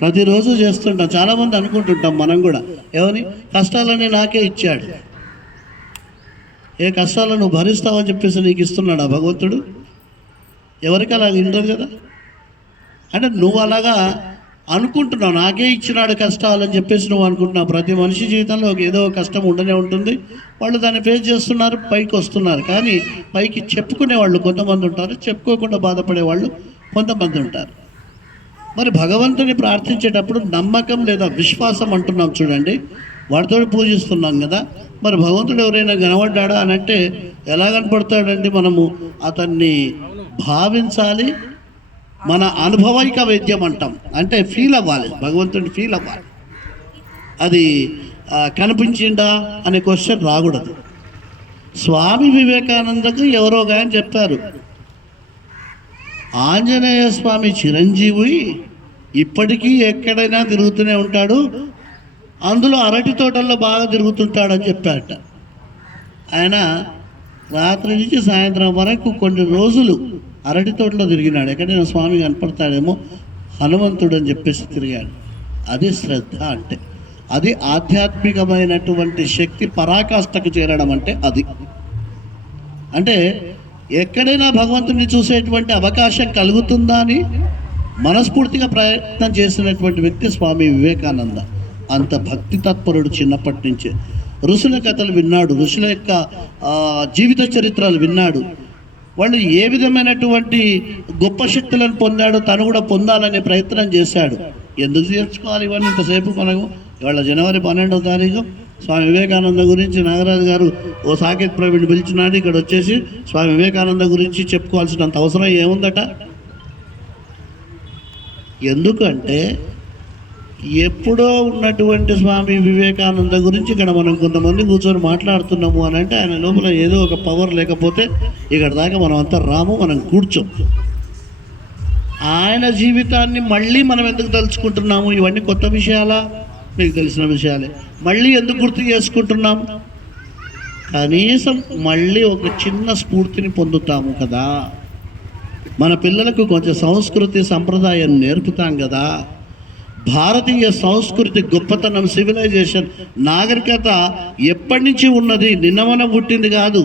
ప్రతిరోజు చేస్తుంటాం. చాలామంది అనుకుంటుంటాం మనం కూడా, ఏమని, కష్టాలన్నీ నాకే ఇచ్చాడు. ఏ కష్టాలను నువ్వు భరిస్తావని చెప్పేసి నీకు ఇస్తున్నాడా భగవంతుడు? ఎవరికి అలాగ ఉండదు కదా. అంటే నువ్వు అలాగా అనుకుంటున్నావు, నాకే ఇచ్చినాడు కష్టాలని చెప్పేసి నువ్వు అనుకుంటున్నావు. ప్రతి మనిషి జీవితంలో ఏదో ఒక కష్టం ఉండనే ఉంటుంది. వాళ్ళు దాన్ని ఫేస్ చేస్తున్నారు, పైకి వస్తున్నారు. కానీ పైకి చెప్పుకునే వాళ్ళు కొంతమంది ఉంటారు, చెప్పుకోకుండా బాధపడే వాళ్ళు కొంతమంది ఉంటారు. మరి భగవంతుని ప్రార్థించేటప్పుడు నమ్మకం లేదా విశ్వాసం అంటున్నాం చూడండి, వాడితో పూజిస్తున్నాం కదా. మరి భగవంతుడు ఎవరైనా కనబడ్డా అని అంటే ఎలా కనపడతాడండి? మనము అతన్ని భావించాలి. మన అనుభవైక వైద్యం అంటాం, అంటే ఫీల్ అవ్వాలి, భగవంతుడిని ఫీల్ అవ్వాలి. అది కనిపించిందా అనే క్వశ్చన్ రాకూడదు. స్వామి వివేకానందకు ఎవరో కానీ చెప్పారు, ఆంజనేయ స్వామి చిరంజీవి ఇప్పటికీ ఎక్కడైనా తిరుగుతూనే ఉంటాడు, అందులో అరటి తోటల్లో బాగా తిరుగుతుంటాడని చెప్పారట. ఆయన రాత్రి నుంచి సాయంత్రం వరకు కొన్ని రోజులు అరటి తోటలో తిరిగినాడు. ఎక్కడైనా స్వామి కనపడతాడేమో హనుమంతుడు అని చెప్పేసి తిరిగాడు. అది శ్రద్ధ అంటే, అది ఆధ్యాత్మికమైనటువంటి శక్తి పరాకాష్ఠకు చేరడం అంటే అది. అంటే ఎక్కడైనా భగవంతుడిని చూసేటువంటి అవకాశం కలుగుతుందా అని మనస్ఫూర్తిగా ప్రయత్నం చేసినటువంటి వ్యక్తి స్వామి వివేకానంద. అంత భక్తి తత్పరుడు చిన్నప్పటి నుంచే. ఋషుల కథలు విన్నాడు, ఋషుల యొక్క జీవిత చరిత్రలు విన్నాడు. వాళ్ళు ఏ విధమైనటువంటి గొప్ప శక్తులను పొందాడో తను కూడా పొందాలనే ప్రయత్నం చేశాడు. ఎందుకు చేర్చుకోవాలి ఇవన్నీ ఇంతసేపు? మనము ఇవాళ జనవరి 12వ తారీఖు స్వామి వివేకానంద గురించి నాగరాజు గారు ఓ సాకేత్ ప్రవీణ్ పిలిచినాడు. ఇక్కడ వచ్చేసి స్వామి వివేకానంద గురించి చెప్పుకోవాల్సినంత అవసరం ఏముందట? ఎందుకంటే ఎప్పుడో ఉన్నటువంటి స్వామి వివేకానంద గురించి ఇక్కడ మనం కొంతమంది కూర్చొని మాట్లాడుతున్నాము అని అంటే ఆయన లోపల ఏదో ఒక పవర్ లేకపోతే ఇక్కడ దాకా మనం అంతా రాము, మనం కూర్చోం. ఆయన జీవితాన్ని మళ్ళీ మనం ఎందుకు తలుచుకుంటున్నాము? ఇవన్నీ కొత్త విషయాలా? మీకు తెలిసిన విషయాలే. మళ్ళీ ఎందుకు గుర్తు చేసుకుంటున్నాం? కనీసం మళ్ళీ ఒక చిన్న స్ఫూర్తిని పొందుతాము కదా. మన పిల్లలకు కొంచెం సంస్కృతి సంప్రదాయం నేర్పుతాం కదా. భారతీయ సంస్కృతి గొప్పతనం, సివిలైజేషన్, నాగరికత ఎప్పటి నుంచి ఉన్నది, నిన్న మనం పుట్టింది కాదు.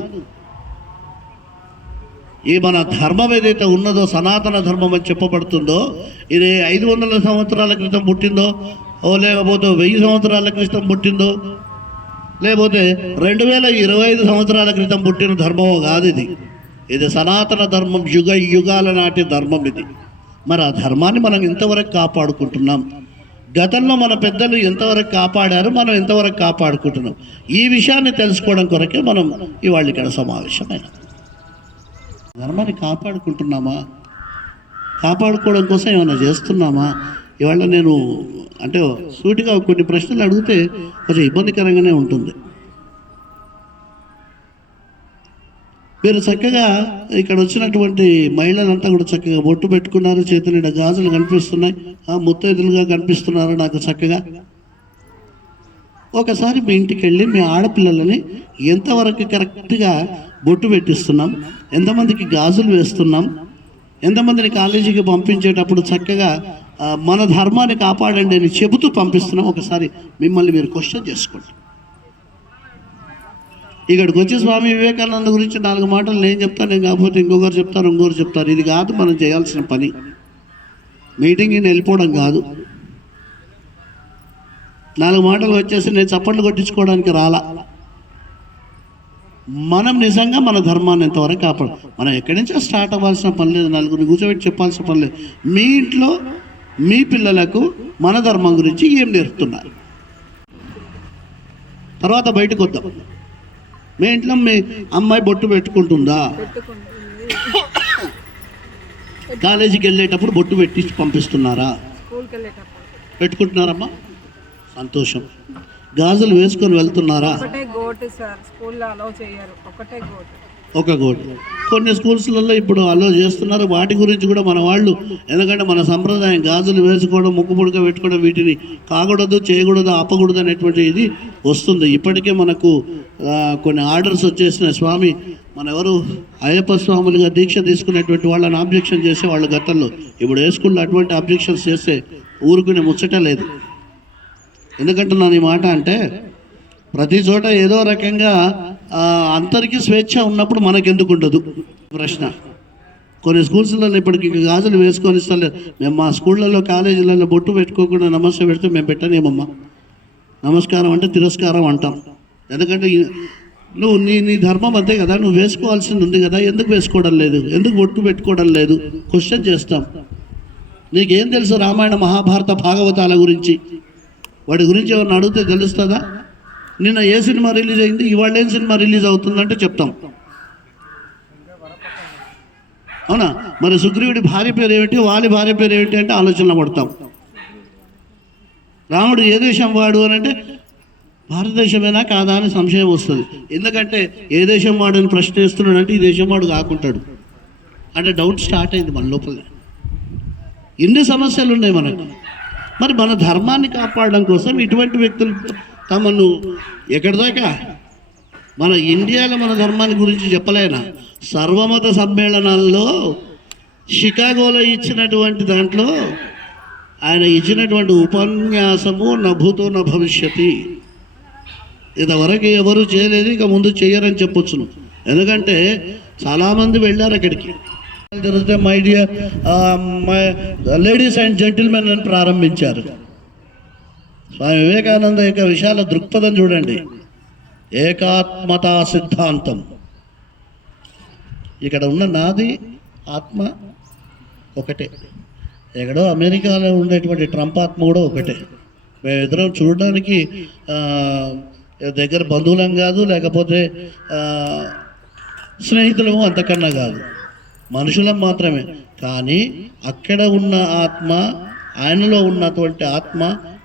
ఈ మన ధర్మం ఏదైతే ఉన్నదో, సనాతన ధర్మం అని చెప్పబడుతుందో, ఇది 500 సంవత్సరాల క్రితం పుట్టిందో, లేకపోతే 1000 సంవత్సరాల క్రితం పుట్టిందో, లేకపోతే 2025 సంవత్సరాల క్రితం పుట్టిన ధర్మమో కాదు ఇది. ఇది సనాతన ధర్మం, యుగ యుగాల నాటి ధర్మం ఇది. మరి ఆ ధర్మాన్ని మనం ఎంతవరకు కాపాడుకుంటున్నాం? గతంలో మన పెద్దలు ఎంతవరకు కాపాడారు, మనం ఎంతవరకు కాపాడుకుంటున్నాం? ఈ విషయాన్ని తెలుసుకోవడం కొరకే మనం ఇవాళ ఇక్కడ సమావేశమైన. ధర్మాన్ని కాపాడుకుంటున్నామా? కాపాడుకోవడం కోసం ఏమైనా చేస్తున్నామా? ఇవాళ నేను అంటే సూటిగా కొన్ని ప్రశ్నలు అడిగితే కొంచెం ఇబ్బందికరంగానే ఉంటుంది. మీరు చక్కగా ఇక్కడ వచ్చినటువంటి మహిళలంతా కూడా చక్కగా బొట్టు పెట్టుకున్నారు, చేతుల నిండా గాజులు కనిపిస్తున్నాయి, ముత్తైదులుగా కనిపిస్తున్నారు నాకు చక్కగా. ఒకసారి మీ ఇంటికి వెళ్ళి మీ ఆడపిల్లలని ఎంతవరకు కరెక్ట్గా బొట్టు పెట్టిస్తున్నాం, ఎంతమందికి గాజులు వేస్తున్నాం, ఎంతమందిని కాలేజీకి పంపించేటప్పుడు చక్కగా మన ధర్మాన్ని కాపాడండి అని చెబుతూ పంపిస్తున్నాం. ఒకసారి మిమ్మల్ని మీరు క్వశ్చన్ చేసుకోండి. ఇక్కడికి వచ్చి స్వామి వివేకానంద గురించి 4 మాటలు నేను చెప్తాను, నేను కాకపోతే ఇంకొకరు చెప్తారు, ఇంకొకరు చెప్తారు. ఇది కాదు మనం చేయాల్సిన పని. మీటింగ్ని వెళ్ళిపోవడం కాదు. 4 మాటలు వచ్చేసి నేను చప్పట్లు కొట్టించుకోవడానికి రాలా. మనం నిజంగా మన ధర్మాన్ని ఎంతవరకు కాపాడు. మనం ఎక్కడి నుంచో స్టార్ట్ అవ్వాల్సిన పని లేదు, నలుగురిని కూర్చోబెట్టి చెప్పాల్సిన పని లేదు. మీ ఇంట్లో మీ పిల్లలకు మన ధర్మం గురించి ఏం నేర్పుతున్నారు? తర్వాత బయటకు వద్దాం. మీ ఇంట్లో మీ అమ్మాయి బొట్టు పెట్టుకుంటుందా? కాలేజీకి వెళ్ళేటప్పుడు బొట్టు పెట్టి పంపిస్తున్నారా? పెట్టుకుంటున్నారమ్మా? సంతోషం. గాజులు వేసుకొని వెళ్తున్నారా? ఒక గోటు. కొన్ని స్కూల్స్లలో ఇప్పుడు అలో చేస్తున్నారు. వాటి గురించి కూడా మన వాళ్ళు, ఎందుకంటే మన సంప్రదాయం గాజులు వేసుకోవడం, ముక్కు పుడక పెట్టుకోవడం, వీటిని కాకూడదు, చేయకూడదు, ఆపకూడదు అనేటువంటి ఇది వస్తుంది. ఇప్పటికే మనకు కొన్ని ఆర్డర్స్ వచ్చేసిన. స్వామి మన ఎవరు అయ్యప్ప స్వాములుగా దీక్ష తీసుకునేటువంటి వాళ్ళని ఆబ్జెక్షన్ చేసే వాళ్ళు గతంలో, ఇప్పుడు ఏ స్కూల్లో అటువంటి ఆబ్జెక్షన్స్ చేస్తే ఊరుకునే ముచ్చట లేదు. ఎందుకంటున్నాను ఈ మాట అంటే, ప్రతి చోట ఏదో రకంగా అందరికీ స్వేచ్ఛ ఉన్నప్పుడు మనకెందుకు ఉండదు ప్రశ్న. కొన్ని స్కూల్స్లలో ఇప్పటికి గాజులు వేసుకొని ఇస్తలేదు. మేము మా స్కూళ్ళల్లో కాలేజీలలో బొట్టు పెట్టుకోకుండా నమస్తే పెడితే మేము పెట్టనేమమ్మా. నమస్కారం అంటే తిరస్కారం అంటాం. ఎందుకంటే నువ్వు నీ ధర్మం అంతే కదా, నువ్వు వేసుకోవాల్సింది ఉంది కదా, ఎందుకు వేసుకోవడం లేదు, ఎందుకు బొట్టు పెట్టుకోవడం లేదు క్వశ్చన్ చేస్తాం. నీకేం తెలుసు రామాయణ మహాభారత భాగవతాల గురించి? వాడి గురించి ఏమన్నా అడిగితే తెలుస్తుందా? నిన్న ఏ సినిమా రిలీజ్ అయింది, ఇవాళ ఏం సినిమా రిలీజ్ అవుతుందంటే చెప్తాం. అవునా? మరి సుగ్రీవుడి భార్య పేరు ఏమిటి, వాలి భార్య పేరు ఏమిటి అంటే ఆలోచనలో పడతాం. రాముడు ఏ దేశం వాడు అని అంటే భారతదేశమేనా కాదా అని సంశయం వస్తుంది. ఎందుకంటే ఏ దేశం వాడు అని ప్రశ్నిస్తున్నాడు అంటే ఈ దేశం వాడు కాకుంటాడు అంటే డౌట్ స్టార్ట్ అయింది మన లోపల. ఎన్ని సమస్యలు ఉన్నాయి మనకు. మరి మన ధర్మాన్ని కాపాడడం కోసం ఇటువంటి వ్యక్తులు తమను ఎక్కడిదాకా మన ఇండియాలో మన ధర్మాన్ని గురించి చెప్పలేనా? సర్వమత సమ్మేళనాల్లో షికాగోలో ఇచ్చినటువంటి దాంట్లో ఆయన ఇచ్చినటువంటి ఉపన్యాసము నభూతో న భవిష్యతి, ఇంతవరకు ఎవరు చేయలేదు, ఇక ముందు చేయరని చెప్పొచ్చును. ఎందుకంటే చాలామంది వెళ్ళారు అక్కడికి. My dear ladies and gentlemen అని ప్రారంభించారు. స్వామి వివేకానంద యొక్క విశాల దృక్పథం చూడండి. ఏకాత్మతా సిద్ధాంతం. ఇక్కడ ఉన్న నాది ఆత్మ ఒకటే. ఎక్కడో అమెరికాలో ఉండేటువంటి ట్రంప్ ఆత్మ కూడా ఒకటే. మేమిద్దరం చూడడానికి దగ్గర బంధువులం కాదు, లేకపోతే స్నేహితులము అంతకన్నా కాదు, మనుషులం మాత్రమే. కానీ అక్కడ ఉన్న ఆత్మ, ఆయనలో ఉన్నటువంటి ఆత్మ,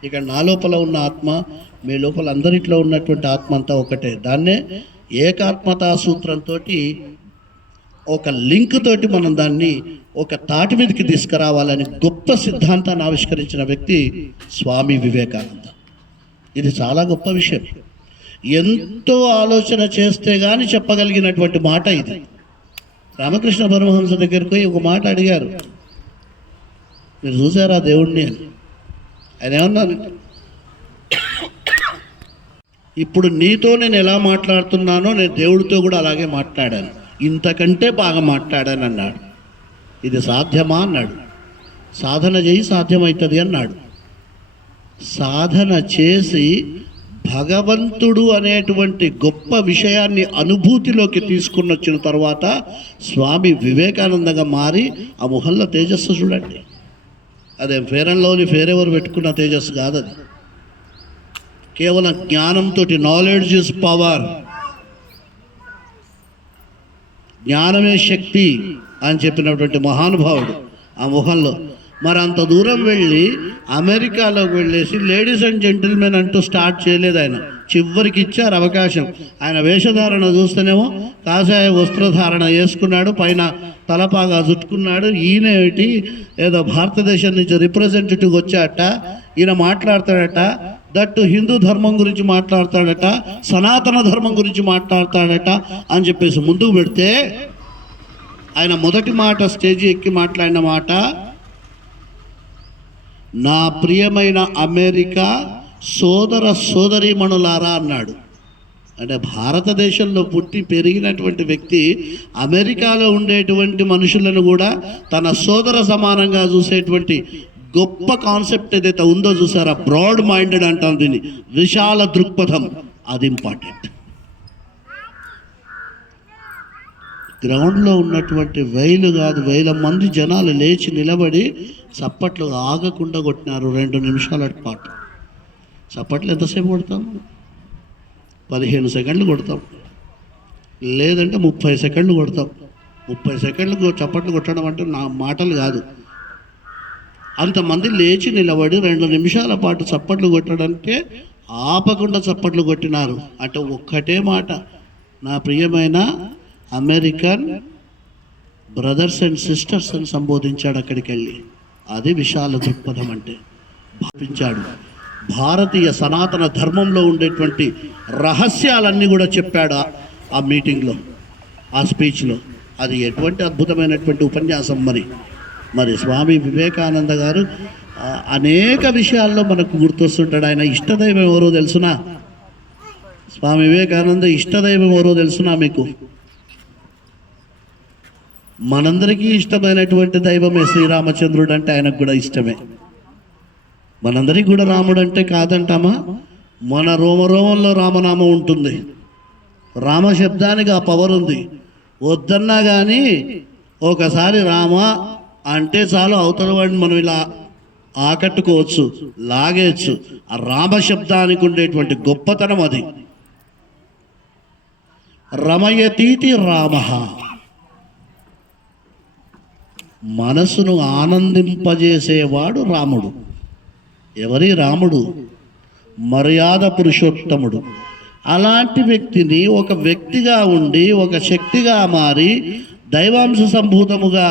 ఇక్కడ నా లోపల ఉన్న ఆత్మ, మీ లోపల అందరిట్లో ఉన్నటువంటి ఆత్మ అంతా ఒకటే. దాన్నే ఏకాత్మతా సూత్రంతో ఒక లింక్ తోటి మనం దాన్ని ఒక తాటి మీదకి తీసుకురావాలని గొప్ప సిద్ధాంతాన్ని ఆవిష్కరించిన వ్యక్తి స్వామి వివేకానంద. ఇది చాలా గొప్ప విషయం. ఎంతో ఆలోచన చేస్తే కానీ చెప్పగలిగినటువంటి మాట ఇది. రామకృష్ణ పరమహంస దగ్గరికి పోయి ఒక మాట అడిగారు, మీరు చూసారా దేవుణ్ణి అని. ఆయన ఏమన్నారు, ఇప్పుడు నీతో నేను ఎలా మాట్లాడుతున్నానో నేను దేవుడితో కూడా అలాగే మాట్లాడాను, ఇంతకంటే బాగా మాట్లాడాను అన్నాడు. ఇది సాధ్యమా అన్నాడు. సాధన చేయి సాధ్యమవుతుంది అన్నాడు. సాధన చేసి భగవంతుడు అనేటువంటి గొప్ప విషయాన్ని అనుభూతిలోకి తీసుకుని వచ్చిన తర్వాత స్వామి వివేకానందంగా మారి ఆ ముఖంలో తేజస్సు చూడండి. అదేం ఫేర్ అండ్ లవ్లీ ఫేరెవర్ పెట్టుకున్న తేజస్సు కాదు. అది కేవలం జ్ఞానంతో, నాలెడ్జ్ ఇస్ పవర్, జ్ఞానమే శక్తి అని చెప్పినటువంటి మహానుభావుడు ఆ ముఖంలో. మరి అంత దూరం వెళ్ళి అమెరికాలోకి వెళ్ళేసి లేడీస్ అండ్ జెంటిల్మెన్ అంటూ స్టార్ట్ చేయలేదు ఆయన. చివరికి ఇచ్చారు అవకాశం. ఆయన వేషధారణ చూస్తేనేమో కాషాయ వస్త్రధారణ వేసుకున్నాడు, పైన తలపాగా చుట్టుకున్నాడు. ఈయన ఏమిటి ఏదో భారతదేశం నుంచి రిప్రజెంటేటివ్ వచ్చాట, ఈయన మాట్లాడతాడట, దట్టు హిందూ ధర్మం గురించి మాట్లాడతాడట, సనాతన ధర్మం గురించి మాట్లాడతాడట అని చెప్పేసి ముందుకు పెడితే ఆయన మొదటి మాట స్టేజీ ఎక్కి మాట్లాడిన మాట, నా ప్రియమైన అమెరికా సోదర సోదరీమణులారా అన్నాడు. అంటే భారతదేశంలో పుట్టి పెరిగినటువంటి వ్యక్తి అమెరికాలో ఉండేటువంటి మనుషులను కూడా తన సోదర సమానంగా చూసేటువంటి గొప్ప కాన్సెప్ట్ ఏదైతే ఉందో చూసారా, బ్రాడ్ మైండెడ్ అంటాం దీన్ని, విశాల దృక్పథం, అది ఇంపార్టెంట్. గ్రౌండ్లో ఉన్నటువంటి వేల మంది జనాలు లేచి నిలబడి చప్పట్లు ఆగకుండా కొట్టినారు 2 నిమిషాల పాటు. చప్పట్లు ఎంతసేపు కొడతాం? 15 సెకండ్లు కొడతాం, లేదంటే 30 సెకండ్లు కొడతాం. 30 సెకండ్లు చప్పట్లు కొట్టడం అంటే నా మాటలు కాదు. అంతమంది లేచి నిలబడి 2 నిమిషాల పాటు చప్పట్లు కొట్టడంటే ఆపకుండా చప్పట్లు కొట్టినారు. అంటే ఒక్కటే మాట, నా ప్రియమైన అమెరికన్ బ్రదర్స్ అండ్ సిస్టర్స్ అని సంబోధించాడు అక్కడికి వెళ్ళి. అది విశాల దృక్పథం అంటే. భావించాడు. భారతీయ సనాతన ధర్మంలో ఉండేటువంటి రహస్యాలన్నీ కూడా చెప్పాడు ఆ మీటింగ్లో, ఆ స్పీచ్లో. అది ఎటువంటి అద్భుతమైనటువంటి ఉపన్యాసం. మరి స్వామి వివేకానంద గారు అనేక విషయాల్లో మనకు గుర్తొస్తుంటాడు. ఆయన ఇష్టదైవం ఎవరో తెలుసునా? స్వామి వివేకానంద ఇష్టదైవం ఎవరో తెలుసునా మీకు? మనందరికీ ఇష్టమైనటువంటి దైవమే శ్రీరామచంద్రుడు. అంటే ఆయనకు కూడా ఇష్టమే. మనందరికీ కూడా రాముడు అంటే కాదంటామా? మన రోమరోమంలో రామనామం ఉంటుంది. రామ శబ్దానికి ఆ పవర్ ఉంది. వద్దన్నా కానీ ఒకసారి రామ అంటే చాలు, అవతల వాడిని మనం ఇలా ఆకట్టుకోవచ్చు, లాగేయచ్చు. ఆ రామ శబ్దానికి ఉండేటువంటి గొప్పతనం అది. రమయతీతి రామ, మనసును ఆనందింపజేసేవాడు రాముడు. ఎవరి రాముడు? మర్యాద పురుషోత్తముడు. అలాంటి వ్యక్తిని ఒక వ్యక్తిగా ఉండి ఒక శక్తిగా మారి దైవాంశ సంభూతముగా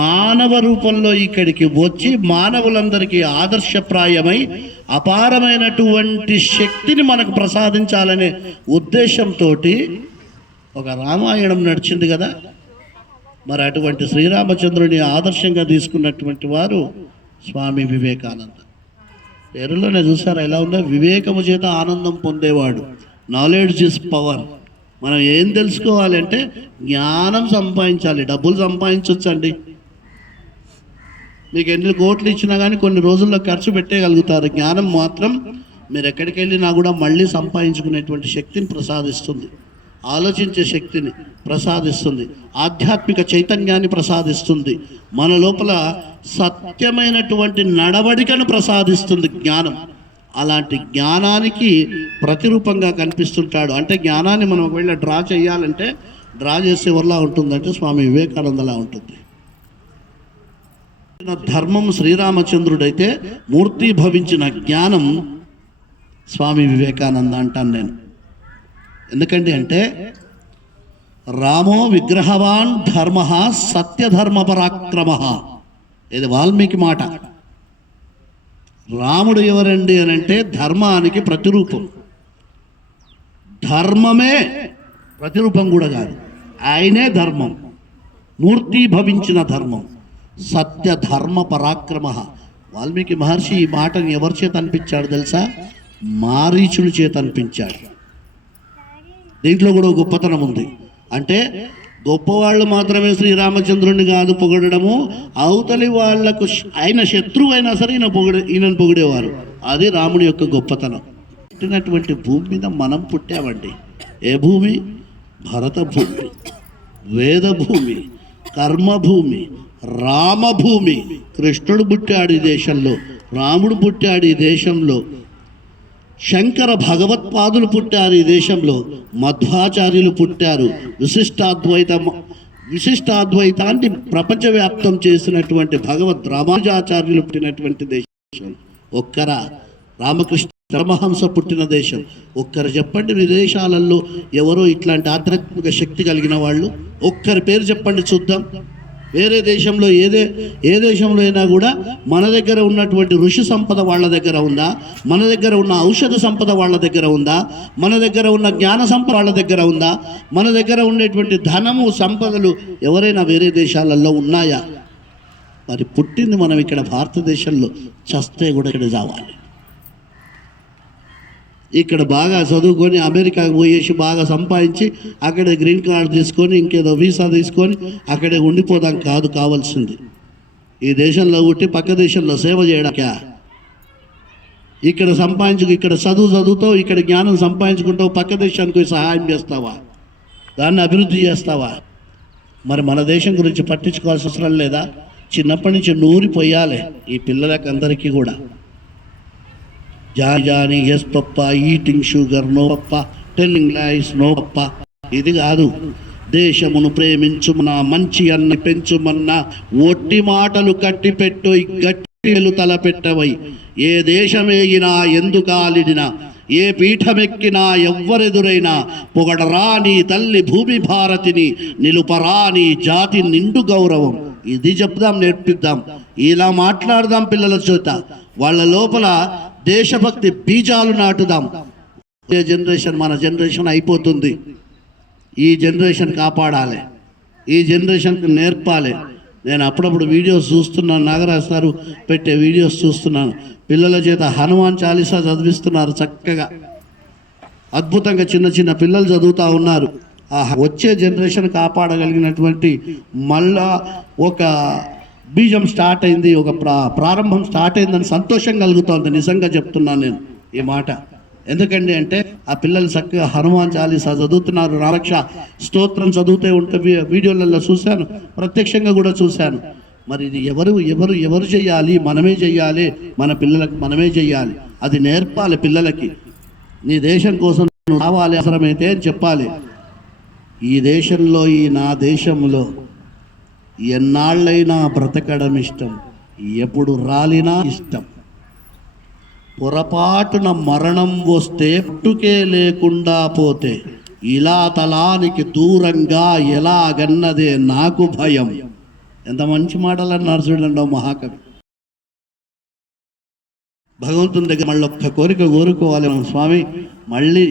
మానవ రూపంలో ఇక్కడికి వచ్చి మానవులందరికీ ఆదర్శప్రాయమై అపారమైనటువంటి శక్తిని మనకు ప్రసాదించాలనే ఉద్దేశంతో ఒక రామాయణం నడిచింది కదా. మరి అటువంటి శ్రీరామచంద్రుని ఆదర్శంగా తీసుకున్నటువంటి వారు స్వామి వివేకానంద. పేరులోనే చూసారా ఎలా ఉందో? వివేకము చేత ఆనందం పొందేవాడు. Knowledge is power. మనం ఏం తెలుసుకోవాలంటే జ్ఞానం సంపాదించాలి. డబ్బులు సంపాదించవచ్చండి. మీకు ఎన్ని కోట్లు ఇచ్చినా కానీ కొన్ని రోజుల్లో ఖర్చు పెట్టేయగలుగుతారు. జ్ఞానం మాత్రం మీరు ఎక్కడికి వెళ్ళినా కూడా మళ్ళీ సంపాదించుకునేటువంటి శక్తిని ప్రసాదిస్తుంది. ఆలోచించే శక్తిని ప్రసాదిస్తుంది. ఆధ్యాత్మిక చైతన్యాన్ని ప్రసాదిస్తుంది. మన లోపల సత్యమైనటువంటి నడవడికను ప్రసాదిస్తుంది జ్ఞానం. అలాంటి జ్ఞానానికి ప్రతిరూపంగా కనిపిస్తుంటాడు. అంటే జ్ఞానాన్ని మనం ఒకవేళ డ్రా చేయాలంటే డ్రా చేసే వల్ల ఉంటుందంటే స్వామి వివేకానందలా ఉంటుంది. ధర్మం శ్రీరామచంద్రుడైతే మూర్తి భవించిన జ్ఞానం స్వామి వివేకానంద అంటాను నేను. ఎందుకండి అంటే రామో విగ్రహవాన్ ధర్మ సత్యధర్మ పరాక్రమ. ఇది వాల్మీకి మాట. రాముడు ఎవరండి అని అంటే ధర్మానికి ప్రతిరూపం. ధర్మమే ప్రతిరూపం కూడా కాదు, ఆయనే ధర్మం. మూర్తి భవించిన ధర్మం. సత్యధర్మ పరాక్రమ. వాల్మీకి మహర్షి ఈ మాటను ఎవరి చేత అనిపించాడు తెలుసా? మారీచుని చేత అనిపించాడు. దీంట్లో కూడా గొప్పతనం ఉంది. అంటే గొప్పవాళ్ళు మాత్రమే శ్రీరామచంద్రుడిని కాదు పొగడము, అవతలి వాళ్లకు ఆయన శత్రువు అయినా సరే ఈయనను పొగిడేవారు. అది రాముడి యొక్క గొప్పతనం. పుట్టినటువంటి భూమి మీద మనం పుట్టామండి. ఏ భూమి? భరత భూమి, వేద భూమి, కర్మభూమి, రామభూమి. కృష్ణుడు పుట్టాడు ఈ దేశంలో, రాముడు పుట్టాడు ఈ దేశంలో, శంకర భగవత్పాదులు పుట్టారు ఈ దేశంలో, మధ్వాచార్యులు పుట్టారు. విశిష్టాద్వైతాన్ని ప్రపంచవ్యాప్తం చేసినటువంటి భగవద్ రామానుజాచార్యులు పుట్టినటువంటి దేశం ఒక్కరా? రామకృష్ణ పరమహంస పుట్టిన దేశం ఒక్కరు చెప్పండి. విదేశాలలో ఎవరో ఇట్లాంటి ఆధ్యాత్మిక శక్తి కలిగిన వాళ్ళు ఒక్కరి పేరు చెప్పండి చూద్దాం. వేరే దేశంలో ఏ దేశంలో అయినా కూడా మన దగ్గర ఉన్నటువంటి ఋషి సంపద వాళ్ళ దగ్గర ఉందా? మన దగ్గర ఉన్న ఔషధ సంపద వాళ్ళ దగ్గర ఉందా? మన దగ్గర ఉన్న జ్ఞాన సంపద వాళ్ళ దగ్గర ఉందా? మన దగ్గర ఉండేటువంటి ధనము సంపదలు ఎవరైనా వేరే దేశాలలో ఉన్నాయా? మరి పుట్టింది మనం ఇక్కడ భారతదేశంలో, చస్తే కూడా ఇక్కడ చావాలి. ఇక్కడ బాగా చదువుకొని అమెరికాకు పోయేసి బాగా సంపాదించి అక్కడే గ్రీన్ కార్డు తీసుకొని ఇంకేదో వీసా తీసుకొని అక్కడే ఉండిపోదాం కాదు కావాల్సింది. ఈ దేశంలో పుట్టి పక్క దేశంలో సేవ చేయడానికా? ఇక్కడ ఇక్కడ చదువుతావు, ఇక్కడ జ్ఞానం సంపాదించుకుంటావు, పక్క దేశానికి సహాయం చేస్తావా? దాన్ని అభివృద్ధి చేస్తావా? మరి మన దేశం గురించి పట్టించుకోవాల్సిన అవసరం లేదా? చిన్నప్పటి నుంచి నూరిపోయాలి ఈ పిల్లలకి అందరికీ కూడా. Johnny yes papa, eating sugar no papa, telling lies no papa. ఇది కాదు. దేశమును ప్రేమించుమన్నా, మంచి అన్న పెంచుమన్నా, ఒట్టి మాటలు కట్టిపెట్టు గట్టిలు తలపెట్టవై. ఏ దేశమేగినా ఎందుకాలిడినా, ఏ పీఠమెక్కినా ఎవ్వరెదురైనా, పొగడరా నీ తల్లి భూమి భారతిని, నిలుపరా నీ జాతి నిండు గౌరవం. ఇది చెప్దాం, నేర్పిద్దాం, ఇలా మాట్లాడదాం పిల్లల చేత. వాళ్ళ లోపల దేశభక్తి బీజాలు నాటుదాం. మన జనరేషన్ అయిపోతుంది. ఈ జనరేషన్ కాపాడాలి, ఈ జనరేషన్కి నేర్పాలి. నేను అప్పుడప్పుడు వీడియోస్ చూస్తున్నాను, నాగరాజు సారు పెట్టే వీడియోస్ చూస్తున్నాను. పిల్లల చేత హనుమాన్ చాలీసా చదివిస్తున్నారు చక్కగా, అద్భుతంగా. చిన్న చిన్న పిల్లలు చదువుతూ ఉన్నారు. వచ్చే జనరేషన్ కాపాడగలిగినటువంటి మళ్ళా ఒక బీజం స్టార్ట్ అయింది, ఒక ప్రారంభం స్టార్ట్ అయిందని సంతోషం కలుగుతోంది. నిజంగా చెప్తున్నాను నేను ఈ మాట. ఎందుకండి అంటే ఆ పిల్లలు చక్కగా హనుమాన్ చాలీసా చదువుతున్నారు, రామరక్ష స్తోత్రం చదువుతూ ఉంటే వీడియోలలో చూశాను, ప్రత్యక్షంగా కూడా చూశాను. మరి ఇది ఎవరు చేయాలి? మనమే చెయ్యాలి, మన పిల్లలకు మనమే చెయ్యాలి. అది నేర్పాలి పిల్లలకి. నీ దేశం కోసం రావాలి అవసరమైతే అని చెప్పాలి. ఈ దేశంలో, ఈ నా దేశంలో ఎన్నాళ్ళైనా బ్రతకడం ఇష్టం, ఎప్పుడు రాలినా ఇష్టం. పొరపాటున మరణం వస్తే పుట్టుకే లేకుండా పోతే ఇలా తలానికి దూరంగా ఎలాగన్నదే నాకు భయం. ఎంత మంచి మాటలు అన్నారు చూడండి మహాకవి. భగవంతుని దగ్గర మళ్ళీ ఒక్క కోరిక కోరుకోవాలి మనం, స్వామి మళ్ళీ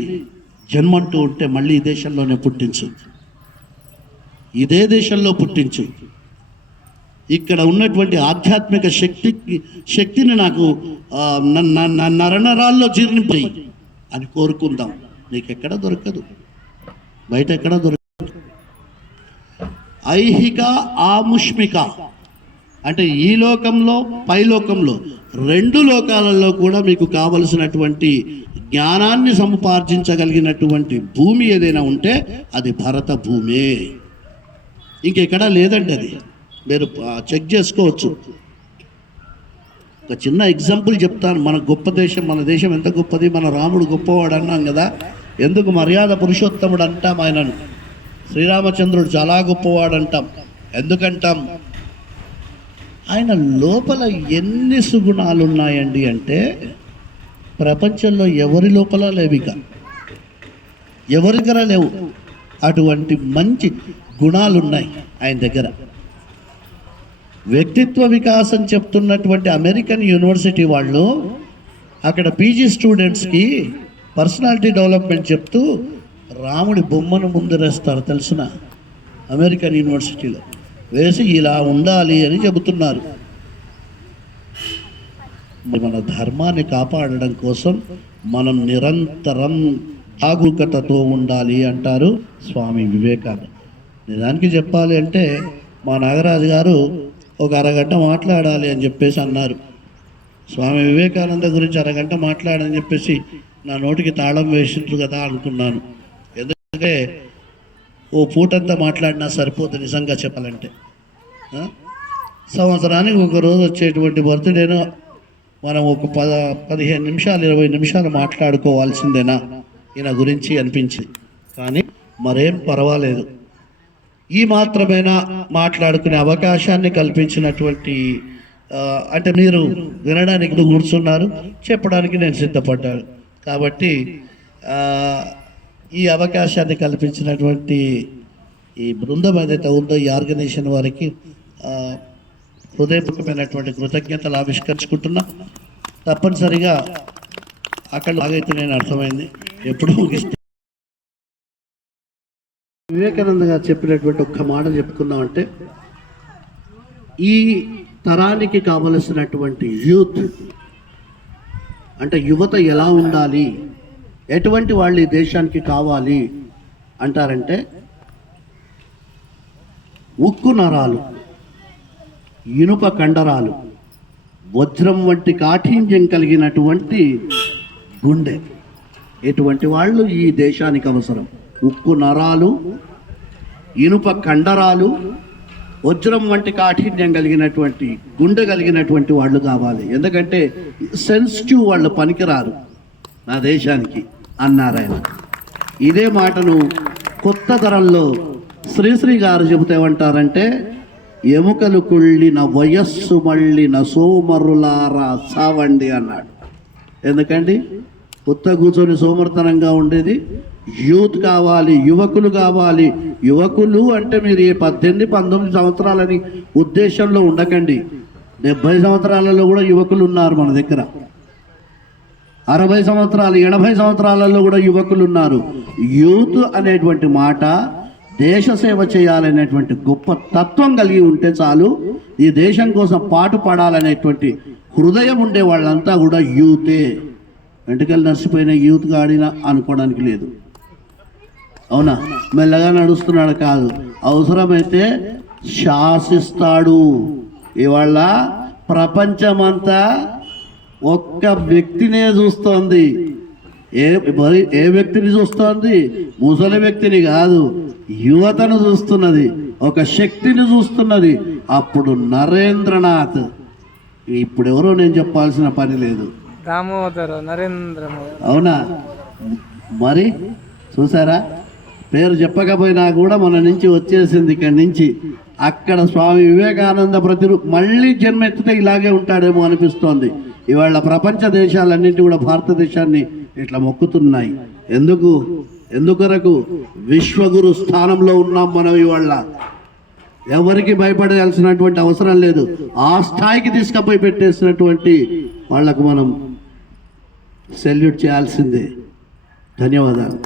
జన్మంటూ ఉంటే మళ్ళీ ఈ దేశంలోనే పుట్టించు, ఇదే దేశంలో పుట్టించు. ఇక్కడ ఉన్నటువంటి ఆధ్యాత్మిక శక్తిని నాకు నరనరాల్లో జీర్ణింపై అని కోరుకుందాం. నీకెక్కడ దొరకదు, బయట ఎక్కడ దొరకదు. ఐహిక ఆముష్మిక అంటే ఈ లోకంలో పైలోకంలో రెండు లోకాలలో కూడా మీకు కావలసినటువంటి జ్ఞానాన్ని సముపార్జించగలిగినటువంటి భూమి ఏదైనా ఉంటే అది భరత భూమే, ఇంకెక్కడా లేదండి. అది మీరు చెక్ చేసుకోవచ్చు. ఒక చిన్న ఎగ్జాంపుల్ చెప్తాను. మన గొప్ప దేశం, మన దేశం ఎంత గొప్పది, మన రాముడు గొప్పవాడు అన్నాం కదా. ఎందుకు మర్యాద పురుషోత్తముడు అంటాం ఆయనను, శ్రీరామచంద్రుడు చాలా గొప్పవాడు అంటాం. ఎందుకంటాం? ఆయన లోపల ఎన్ని సుగుణాలు ఉన్నాయండి అంటే ప్రపంచంలో ఎవరి లోపల లేవిక, ఎవరి దగ్గర లేవు. అటువంటి మంచి గుణాలు ఉన్నాయి ఆయన దగ్గర. వ్యక్తిత్వ వికాసం చెప్తున్నటువంటి అమెరికన్ యూనివర్సిటీ వాళ్ళు అక్కడ పీజీ స్టూడెంట్స్కి పర్సనాలిటీ డెవలప్మెంట్ చెప్తూ రాముడి బొమ్మను ముందరేస్తారు తెలుసున, అమెరికన్ యూనివర్సిటీలో వేసి ఇలా ఉండాలి అని చెబుతున్నారు. మన ధర్మాన్ని కాపాడడం కోసం మనం నిరంతరం జాగరూకతతో ఉండాలి అంటారు స్వామి వివేకానంద. నిజానికి చెప్పాలి అంటే మా నాగరాజు గారు ఒక అరగంట మాట్లాడాలి అని చెప్పేసి అన్నారు. స్వామి వివేకానంద గురించి అరగంట మాట్లాడని చెప్పేసి నా నోటికి తాళం వేసిండ్రు కదా అనుకున్నాను. ఎందుకంటే ఓ పూటంతా మాట్లాడినా సరిపోతుంది నిజంగా చెప్పాలంటే. సంవత్సరానికి ఒక రోజు వచ్చేటువంటి బర్త్డేను మనం ఒక 15 నిమిషాలు 20 నిమిషాలు మాట్లాడుకోవాల్సిందేనా ఈయన గురించి అనిపించింది. కానీ మరేం పర్వాలేదు, ఈ మాత్రమేనా మాట్లాడుకునే అవకాశాన్ని కల్పించినటువంటి అంటే మీరు వినడానికి కూర్చున్నారు, చెప్పడానికి నేను సిద్ధపడ్డాను. కాబట్టి ఈ అవకాశాన్ని కల్పించినటువంటి ఈ బృందం ఏదైతే ఉందో ఈ ఆర్గనైజేషన్ వారికి హృదయపూర్వకమైనటువంటి కృతజ్ఞతలు ఆవిష్కరించుకుంటున్నా. తప్పనిసరిగా అక్కడ లాగైతే నేను అర్థమైంది ఎప్పుడు ముగిస్తే వివేకానంద గారు చెప్పినటువంటి ఒక్క మాట చెప్పుకుందామంటే, ఈ తరానికి కావలసినటువంటి యూత్ అంటే యువత ఎలా ఉండాలి, ఎటువంటి వాళ్ళు ఈ దేశానికి కావాలి అంటారంటే, ఉక్కు నరాలు, ఇనుప కండరాలు, వజ్రం వంటి కాఠిన్యం కలిగినటువంటి గుండె, ఎటువంటి వాళ్ళు ఈ దేశానికి అవసరం. ఉక్కు నరాలు, ఇనుప కండరాలు, వజ్రం వంటి కాఠిన్యం కలిగినటువంటి గుండె కలిగినటువంటి వాళ్ళు కావాలి. ఎందుకంటే సెన్సిటివ్ వాళ్ళు పనికిరారు నా దేశానికి అన్నారు ఆయన. ఇదే మాటను కొత్త తరంలో శ్రీశ్రీ గారు చెబుతేమంటారంటే, ఎముకలు కుళ్ళిన వయస్సు మళ్ళిన సోమరులారా సావండి అన్నాడు. ఎందుకండి కొత్త కూర్చొని సోమర్తనంగా ఉండేది యూత్ కావాలి, యువకులు కావాలి. యువకులు అంటే మీరు 18-19 సంవత్సరాలని ఉద్దేశంలో ఉండకండి. 70 సంవత్సరాలలో కూడా యువకులు ఉన్నారు మన దగ్గర. 60 సంవత్సరాలు 80 సంవత్సరాలలో కూడా యువకులు ఉన్నారు. యూత్ అనేటువంటి మాట దేశ సేవ చేయాలనేటువంటి గొప్ప తత్వం కలిగి ఉంటే చాలు. ఈ దేశం కోసం పాటు పడాలనేటువంటి హృదయం ఉండే వాళ్ళంతా కూడా యూతే. వెంటకలు నడిచిపోయిన యూత్ ఆడినా అనుకోవడానికి లేదు. అవునా? మెల్లగా నడుస్తున్నాడు కాదు, అవసరమైతే శాసిస్తాడు. ఇవాళ ప్రపంచమంతా ఒక్క వ్యక్తినే చూస్తోంది. ఏ వ్యక్తిని చూస్తోంది? ముసలి వ్యక్తిని కాదు, యువతను చూస్తున్నది, ఒక శక్తిని చూస్తున్నది. అప్పుడు నరేంద్రనాథ్, ఇప్పుడు ఎవరో నేను చెప్పాల్సిన పని లేదు, దామోదర్ నరేంద్ర మోదీ. అవునా? మరి చూసారా, పేరు చెప్పకపోయినా కూడా మన నుంచి వచ్చేసింది. ఇక్కడి నుంచి అక్కడ స్వామి వివేకానంద మళ్ళీ జన్మెత్తితే ఇలాగే ఉంటాడేమో అనిపిస్తోంది. ఇవాళ ప్రపంచ దేశాలన్నింటి కూడా భారతదేశాన్ని ఇట్లా మొక్కుతున్నాయి. ఎందుకొరకు? విశ్వగురు స్థానంలో ఉన్నాం మనం. ఇవాళ ఎవరికి భయపడాల్సినటువంటి అవసరం లేదు. ఆ స్థాయికి తీసుకుపోయి పెట్టేసినటువంటి వాళ్లకు మనం సెల్యూట్ చేయాల్సిందే. ధన్యవాదాలు.